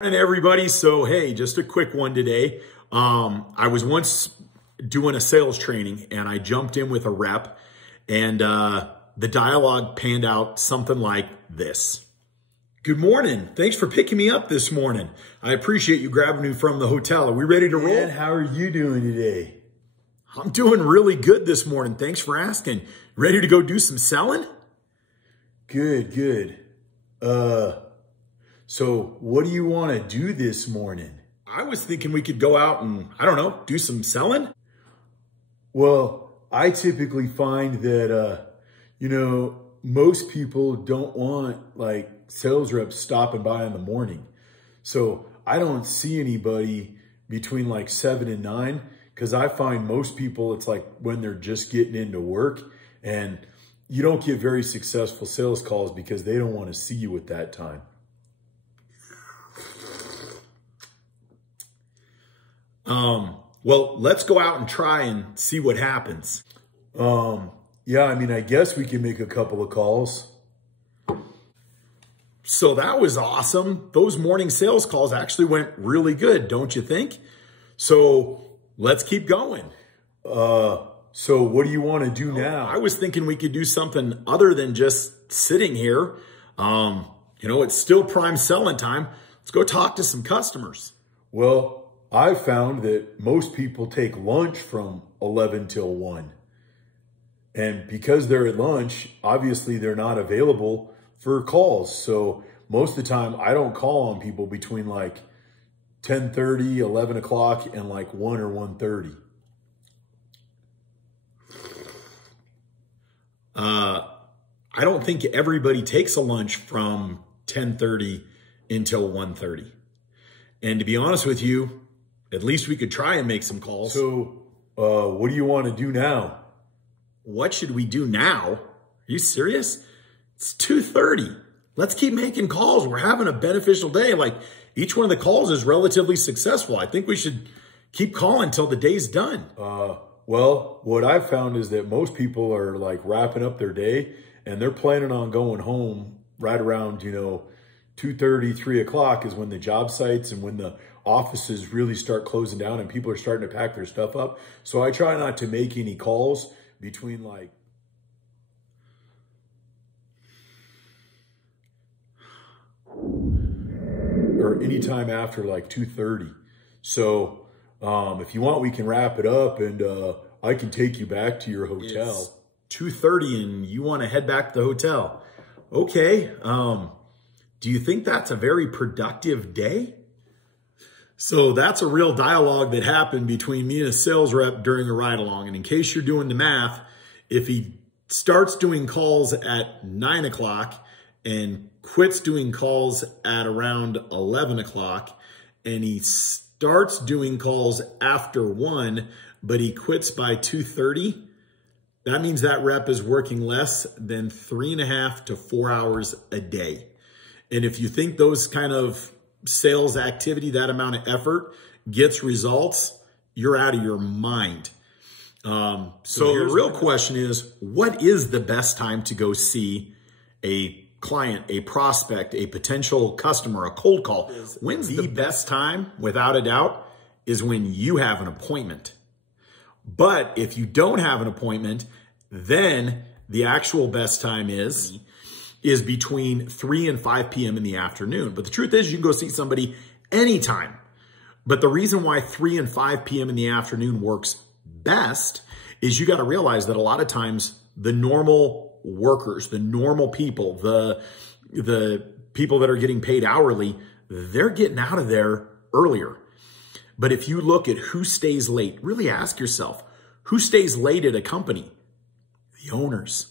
And everybody, so hey, just a quick one today. I was once doing a sales training and I jumped in with a rep and the dialogue panned out something like this. Good morning. Thanks for picking me up this morning. I appreciate you grabbing me from the hotel. Are we ready to roll? And how are you doing today? I'm doing really good this morning. Thanks for asking. Ready to go do some selling? Good. So what do you want to do this morning? I was thinking we could go out and, I don't know, do some selling. Well, I typically find that, most people don't want like sales reps stopping by in the morning. So I don't see anybody between like 7 and 9 because I find most people, it's like when they're just getting into work, and you don't get very successful sales calls because they don't want to see you at that time. Well, let's go out and try and see what happens. Yeah, I guess we can make a couple of calls. So that was awesome. Those morning sales calls actually went really good, don't you think? So let's keep going. So what do you want to do now? I was thinking we could do something other than just sitting here. It's still prime selling time. Let's go talk to some customers. Well, I've found that most people take lunch from 11 till 1. And because they're at lunch, obviously they're not available for calls. So most of the time I don't call on people between like 10:30, 11 o'clock and like 1 or 1:30. I don't think everybody takes a lunch from 10:30 until 1:30. And to be honest with you, at least we could try and make some calls. So what do you want to do now? What should we do now? Are you serious? It's 2:30. Let's keep making calls. We're having a beneficial day. Like each one of the calls is relatively successful. I think we should keep calling until the day's done. Well, what I've found is that most people are like wrapping up their day and they're planning on going home right around, 2:30, 3 o'clock is when the job sites and when the offices really start closing down and people are starting to pack their stuff up. So I try not to make any calls between like or anytime after like 2:30. So if you want, we can wrap it up and I can take you back to your hotel. It's 2:30 and you want to head back to the hotel. Okay. Do you think that's a very productive day? So that's a real dialogue that happened between me and a sales rep during a ride along. And in case you're doing the math, if he starts doing calls at 9 o'clock and quits doing calls at around 11 o'clock, and he starts doing calls after 1, but he quits by 2:30, that means that rep is working less than 3.5 to 4 hours a day. And if you think those kind of sales activity, that amount of effort gets results, you're out of your mind. So the real question is, what is the best time to go see a client, a prospect, a potential customer, a cold call? When's the best time? Without a doubt, is when you have an appointment. But if you don't have an appointment, then the actual best time is between 3 and 5 p.m. in the afternoon. But the truth is, you can go see somebody anytime. But the reason why 3 and 5 p.m. in the afternoon works best is you got to realize that a lot of times the normal workers, the normal people, the people that are getting paid hourly, they're getting out of there earlier. But if you look at who stays late, really ask yourself, who stays late at a company? The owners,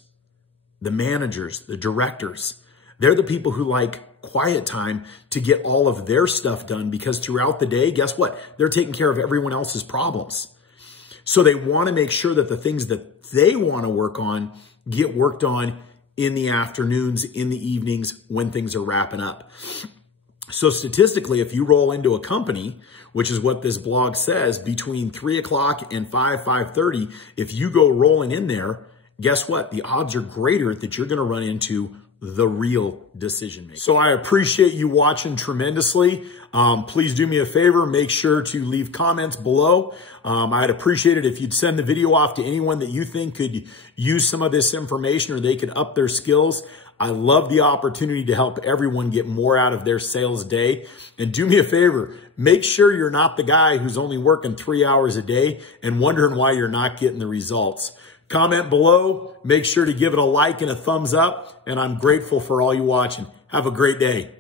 the managers, the directors. They're the people who like quiet time to get all of their stuff done, because throughout the day, guess what? They're taking care of everyone else's problems. So they want to make sure that the things that they want to work on get worked on in the afternoons, in the evenings, when things are wrapping up. So statistically, if you roll into a company, which is what this blog says, between 3 o'clock and 5:30, if you go rolling in there, guess what? The odds are greater that you're going to run into the real decision maker. So I appreciate you watching tremendously. Please do me a favor. Make sure to leave comments below. I'd appreciate it if you'd send the video off to anyone that you think could use some of this information or they could up their skills. I love the opportunity to help everyone get more out of their sales day. And do me a favor, make sure you're not the guy who's only working 3 hours a day and wondering why you're not getting the results. Comment below, make sure to give it a like and a thumbs up, and I'm grateful for all you watching. Have a great day.